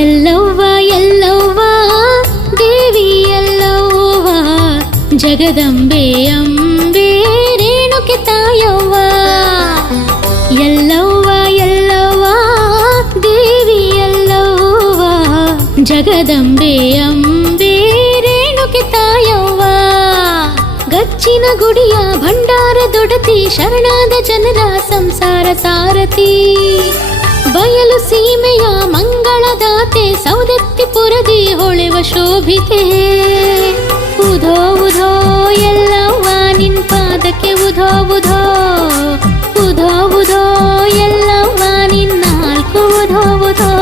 ಎಲ್ಲವ್ವ ಎಲ್ಲವ್ವ ದೇವಿ ಎಲ್ಲವ್ವ ಜಗದಂಬೆ ಅಂಬೆ ರೇಣುಕೆ ತಾಯವ್ವ. ಎಲ್ಲವ್ವ ಎಲ್ಲವ್ವ ದೇವಿ ಎಲ್ಲವ್ವ ಜಗದಂಬೆ ಅಂಬೆ ರೇಣುಕೆ ತಾಯವ್ವ. ಗಚ್ಚಿನ ಗುಡಿಯ ಭಂಡಾರ ದೊಡತಿ ಶರಣಾದ ಜನರ ಸಂಸಾರ ಸಾರಥಿ. ಬಯಲು ಸೀಮೆಯ ಮಂಗಳದಾತೆ ಸೌದತ್ತಿಪುರದಿ ಹೊಳೆವ ಶೋಭಿತೆ. ಉಧೋ ಉಧೋ ಎಲ್ಲವ್ವ ನಿನ್ ಪಾದಕ್ಕೆ ಉಧೋ ಉಧೋ. ಉಧೋ ಉಧೋ ಎಲ್ಲವ್ವ ನಿನ್ ನಾಲ್ಕು ಉಧೋ ಉಧೋ.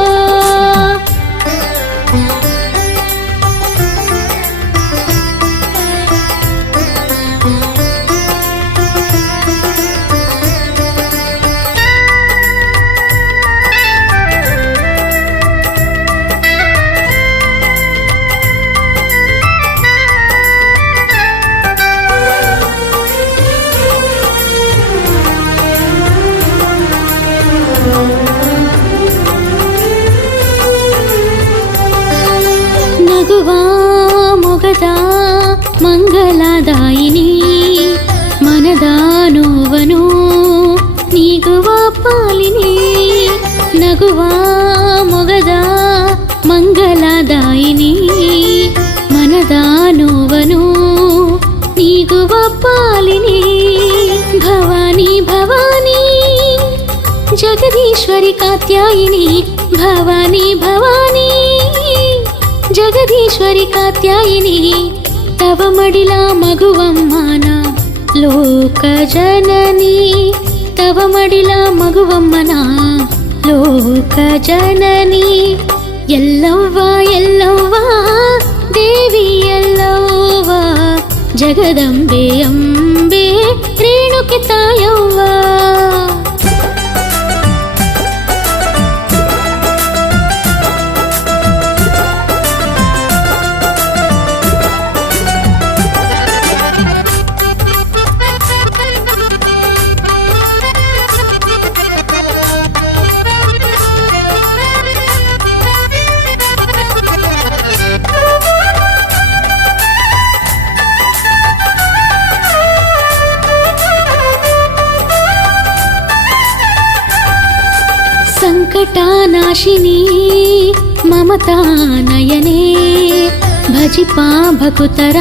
ನಗುವ ಮೊಗದ ಮಂಗಲದಾಯಿನಿ ಮನದ ನೋವನು ನೀಗುವ ಪಾಲಿನಿ. ನಗುವ ಮೊಗದ ಮಂಗಲದಾಯಿನಿ ಮನದ ನೋವನು ನೀಗುವ ಪಾಲಿನಿ. ಭವಾನಿ ಭವಾನಿ ಜಗದೀಶ್ವರಿ ಕಾತ್ಯಾಯಿನಿ. ಭವಾನಿ ಭವಾನಿ ಜಗದೀಶ್ವರಿ ಕಾತ್ಯಾಯಿನಿ. ತವ ಮಡಿಲ ಮಗುವಮ್ಮನ ಲೋಕ ಜನನಿ. ತವ ಮಡಿಲ ಮಗುವಮ್ಮನ ಲೋಕ ಜನನಿ. ಎಲ್ಲವ್ವ ಎಲ್ಲವ್ವ ದೇವಿ ಎಲ್ಲವ್ವ ಜಗದಂಬೆ ಅಂಬೆ ರೇಣುಕೆ ತಾಯವ್ವ. ಸಂಕಟನಾಶಿನಿ ಮಮತಾ ನಯನೇ ಭಜಿಪಾ ಭಕುತರ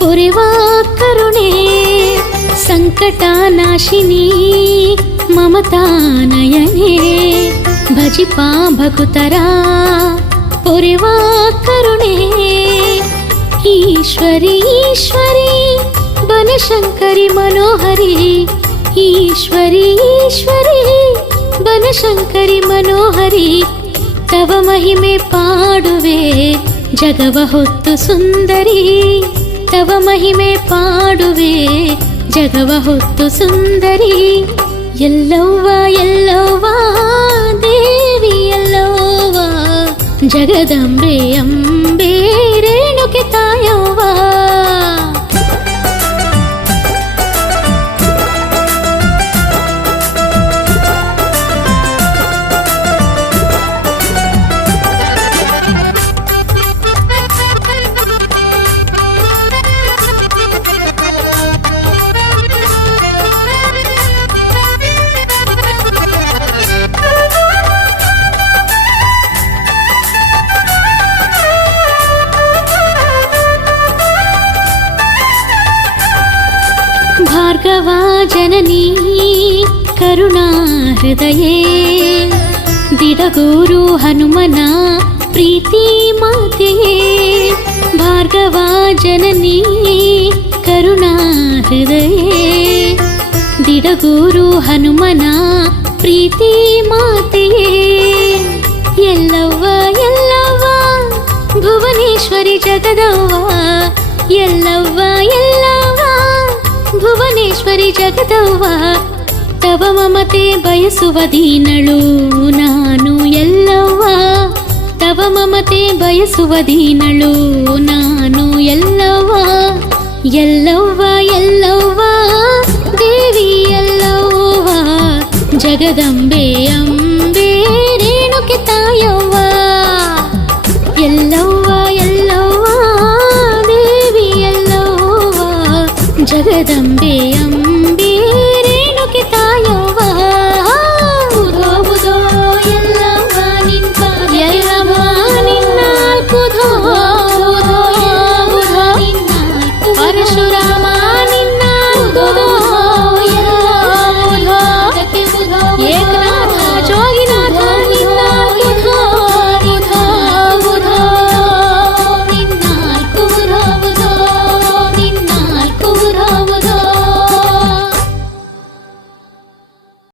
ಪೊರೆವಾ ಕರುಣೆ. ಸಂಕಟನಾಶಿನಿ ಮಮತಾ ನಯನೇ ಭಜಿಪಾ ಭಕುತರ ಪೊರೆವಾ ಕರುಣೆ. ಈಶ್ವರಿ ಈಶ್ವರಿ ಬನಶಂಕರಿ ಮನೋಹರಿ. ಈಶ್ವರಿ ಈಶ್ವರಿ ಬನಶಂಕರಿ ಮನೋಹರಿ. ತವ ಮಹಿಮೆ ಪಾಡುವೆ ಜಗವ ಹೊತ್ತು ಸುಂದರಿ. ತವ ಮಹಿಮೆ ಪಾಡುವೆ ಜಗವ ಹೊತ್ತು ಸುಂದರಿ. ಎಲ್ಲವ್ವ ಎಲ್ಲವ್ವ ದೇವಿ ಎಲ್ಲವ್ವ ಜಗದಂಬೆ ಅಂಬೆ ರೇಣುಕೆ ತಾಯವ್ವ. ಹೃದಯೇ ದಿಡಗೂರು ಹನುಮನ ಪ್ರೀತಿ ಮಾತೆಯೇ ಭಾರ್ಗವ ಜನನಿ ಕರುಣಾ ಹೃದಯೇ ದಿಡಗೂರು ಹನುಮನ ಪ್ರೀತಿ ಮಾತೆಯೇ ಎಲ್ಲವ್ವ ಎಲ್ಲವ್ವ ಭುವನೇಶ್ವರಿ ಜಗದವ್ವ ಎಲ್ಲವ್ವ ಎಲ್ಲವ್ವ ಭುವನೇಶ್ವರಿ ಜಗದವ್ವ ತವ ಮಮತೆ ಬಯಸುವ ದೀನಳು ನಾನು ಎಲ್ಲವ್ವ ತವ ಮಮತೆ ಬಯಸುವ ದೀನಳು ನಾನು ಎಲ್ಲವ್ವ ಎಲ್ಲವ್ವ ಎಲ್ಲವ್ವ ದೇವಿ ಎಲ್ಲವ್ವ ಜಗದಂಬೆ ಅಮ್ಮ